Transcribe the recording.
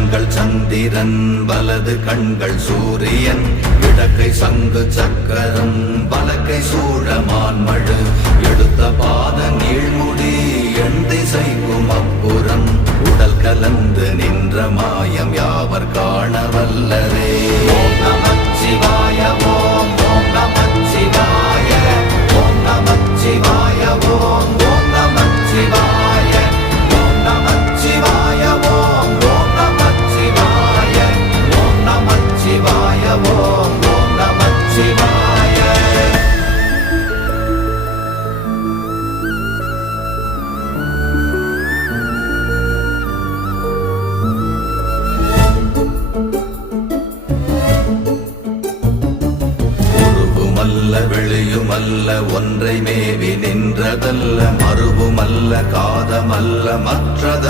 கண்கள் சந்திரன் வலது கண்கள் சூரியன் இடக்கை சங்கு சக்கரம் வலக்கை சூழமான்மழு எடுத்த பாத நீழ்முடி எண் திசைக்கும் அப்புறம் உடல் கலந்து நின்ற மாயம் யாவர் காண வல்லரே. ஓம் நமச்சிவாய ஓம் ஓம் நமச்சிவாய ஓம் நமச்சிவாய ஓம் ஓம் நமச்சிவாய ஓம் நமச்சிவாய ஓம் ஓம் நமச்சிவாய ஓம் நமச்சிவாய ஓம் ஓம் நமச்சிவாய. வெளியுமல்ல ஒன்றை மேவி நின்றதல்ல மறுவுமல்ல காதமல்ல மற்றத